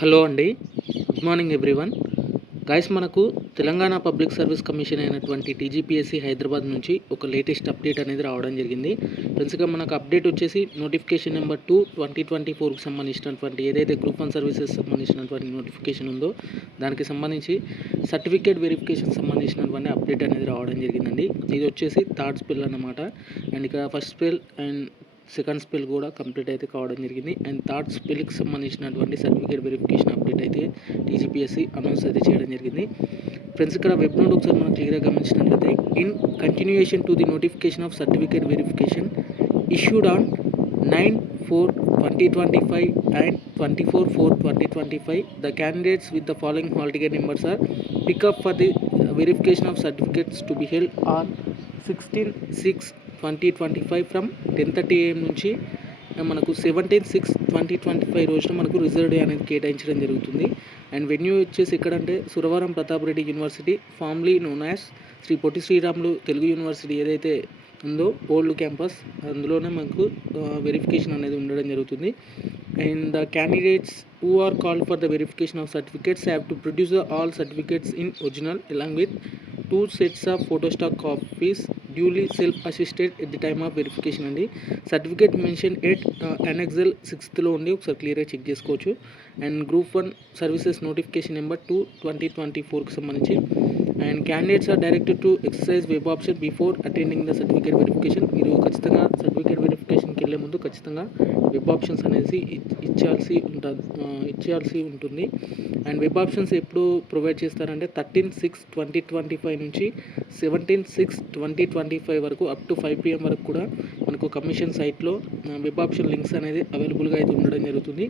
Hello అండి, good morning everyone. Guys, మనకు Telangana public service commission అయినటువంటి టీజీపీఎస్సీ హైదరాబాద్ నుంచి ఒక లేటెస్ట్ అప్డేట్ అనేది రావడం జరిగింది. ఫ్రెండ్స్గా మనకు అప్డేట్ వచ్చేసి నోటిఫికేషన్ నెంబర్ 2 2024కి సంబంధించినటువంటి ఏదైతే గ్రూప్ 1 సర్వీసెస్ సంబంధించినటువంటి నోటిఫికేషన్ ఉందో దానికి సంబంధించి సర్టిఫికేట్ వెరిఫికేషన్ సంబంధించినటువంటి అప్డేట్ అనేది రావడం జరిగిందండి. ఇది వచ్చేసి థర్డ్ స్పెల్ అన్నమాట. అండ్ ఇక్కడ first spell and second spell కూడా కంప్లీట్ అయితే కావడం జరిగింది. అండ్ థర్డ్ స్పెల్కి సంబంధించినటువంటి సర్టిఫికేట్ వెరిఫికేషన్ అప్డేట్ అయితే టీజీపీఎస్సీ అనౌన్స్ అయితే చేయడం జరిగింది. ఫ్రెండ్స్, ఇక్కడ వెబ్ నోట్ ఒకసారి మనం క్లియర్గా గమనించినట్లయితే, in continuation to the notification off certificate verification issued on 9/4/2025 and 24/4/2025, the candidates with the following hall ticket numbers are pick up for the verification of certificates to be held on 16/6/2025 from 10:30 AM నుంచి మనకు 17/6/2025 రోజున మనకు reserve day అనేది కేటాయించడం జరుగుతుంది. And venue వచ్చేసి ఎక్కడంటే Suravaram Pratap Reddy University, formerly known as Shri Potti Sriramulu Telugu University ఏదైతే ఉందో ఓల్డ్ క్యాంపస్, అందులోనే మనకు వెరిఫికేషన్ అనేది ఉండడం జరుగుతుంది. And the candidates who are called for the verification of certificates have to produce all certificates in original along with 2 sets of photostat copies duly self attested at the time of verification అండి. Certificate mention at annexure 6th ఉంది, ఒకసారి క్లియర్గా check చేసుకోవచ్చు. And group 1 services notification number 2 2024కి సంబంధించి. And candidates are directed to exercise web option before attending the certificate verification. మీరు ఖచ్చితంగా certificate వెరిఫికేషన్కి వెళ్ళే ముందు ఖచ్చితంగా వెబ్ ఆప్షన్స్ అనేది ఇచ్చాల్సి ఉంటుంది. అండ్ వెబ్ ఆప్షన్స్ ఎప్పుడు ప్రొవైడ్ చేస్తారంటే 13/6/2025 నుంచి 17/6/2025 వరకు అప్ టు 5 PM వరకు కూడా మనకు కమిషన్ సైట్లో వెబ్ ఆప్షన్ లింక్స్ అనేది అవైలబుల్గా అయితే ఉండడం జరుగుతుంది.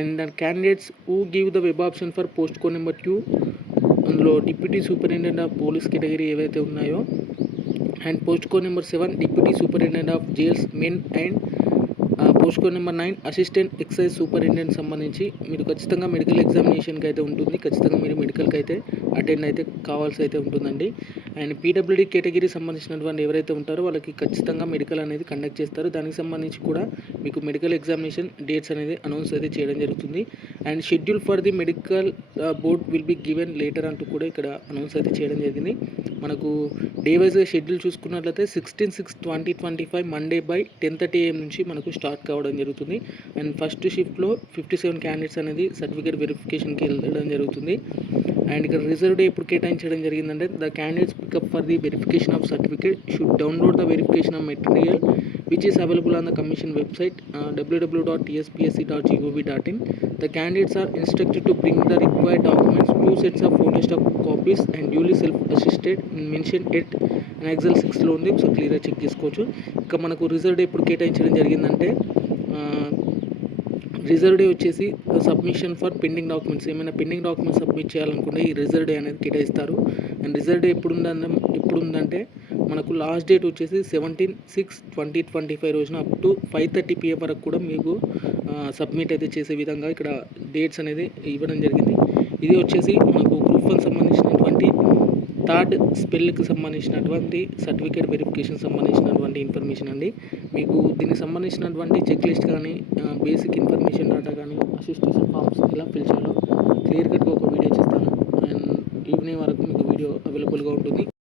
And candidates who give the web option for post code number 2, అందులో deputy superintendent of police category ఏవైతే ఉన్నాయో, and post code number 7 deputy superintendent of jails men, and post code number 9 assistant excise superintendent సంబంధించి మీరు ఖచ్చితంగా medical ఎగ్జామినేషన్కి అయితే ఉంటుంది. ఖచ్చితంగా మీరు మెడికల్కి అయితే అటెండ్ అయితే కావాల్సి అయితే ఉంటుందండి. అండ్ పీడబ్ల్యూడీ కేటగిరీ సంబంధించినటువంటి ఎవరైతే ఉంటారో వాళ్ళకి ఖచ్చితంగా మెడికల్ అనేది కండక్ట్ చేస్తారు. దానికి సంబంధించి కూడా మీకు మెడికల్ ఎగ్జామినేషన్ డేట్స్ అనేది అనౌన్స్ అయితే చేయడం జరుగుతుంది. And schedule for the medical board will be given later అంటూ కూడా ఇక్కడ అనౌన్స్ అయితే చేయడం జరిగింది. మనకు డే వైజ్గా షెడ్యూల్ చూసుకున్నట్లయితే 16/6/2025 మండే బై 10:30 AM నుంచి మనకు స్టార్ట్ కావడం జరుగుతుంది. అండ్ ఫస్ట్ షిఫ్ట్లో 57 క్యాండిడేట్స్ అనేది సర్టిఫికేట్ వెరిఫికేషన్కి వెళ్ళడం జరుగుతుంది. అండ్ ఇక్కడ రిజర్వ్ డే ఇప్పుడు కేటాయించడం జరిగిందంటే, the candidates pickup for the verification of certificate should download the verification of material which is available on the commission website www.tspsc.gov.in. The candidates are instructed to bring the required documents, 2 sets of photostat copies and duly self-assisted mentioned at Excel 6లో ఉంది, so క్లియర్గా check చేసుకోవచ్చు. ఇంకా మనకు reserve day ఇప్పుడు కేటాయించడం జరిగిందంటే, reserve day వచ్చేసి submission for pending documents, ఏమైనా పెండింగ్ డాక్యుమెంట్స్ సబ్మిట్ చేయాలనుకుంటే ఈ రిజర్వ్ డే అనేది కేటాయిస్తారు. అండ్ రిజర్వ్ డే ఎప్పుడు ఉందంటే మనకు లాస్ట్ డేట్ వచ్చేసి 17/6/2025 రోజున అప్ టు 5:30 PM వరకు కూడా మీకు సబ్మిట్ అయితే చేసే విధంగా ఇక్కడ డేట్స్ అనేది ఇవ్వడం జరిగింది. ఇది వచ్చేసి మనకు గ్రూప్ 1 సంబంధించినటువంటి థర్డ్ స్పెల్కి సంబంధించినటువంటి సర్టిఫికేట్ వెరిఫికేషన్ సంబంధించినటువంటి ఇన్ఫర్మేషన్ అండి. మీకు దీనికి సంబంధించినటువంటి చెక్ లిస్ట్ కానీ బేసిక్ ఇన్ఫర్మేషన్ డేటా కానీ అసిస్టేషన్ ఫామ్స్ ఎలా ఫిల్ చేయాలో క్లియర్ కట్గా ఒక వీడియో చేస్తాను. అండ్ ఈవినింగ్ వరకు మీకు వీడియో అవైలబుల్గా ఉంటుంది.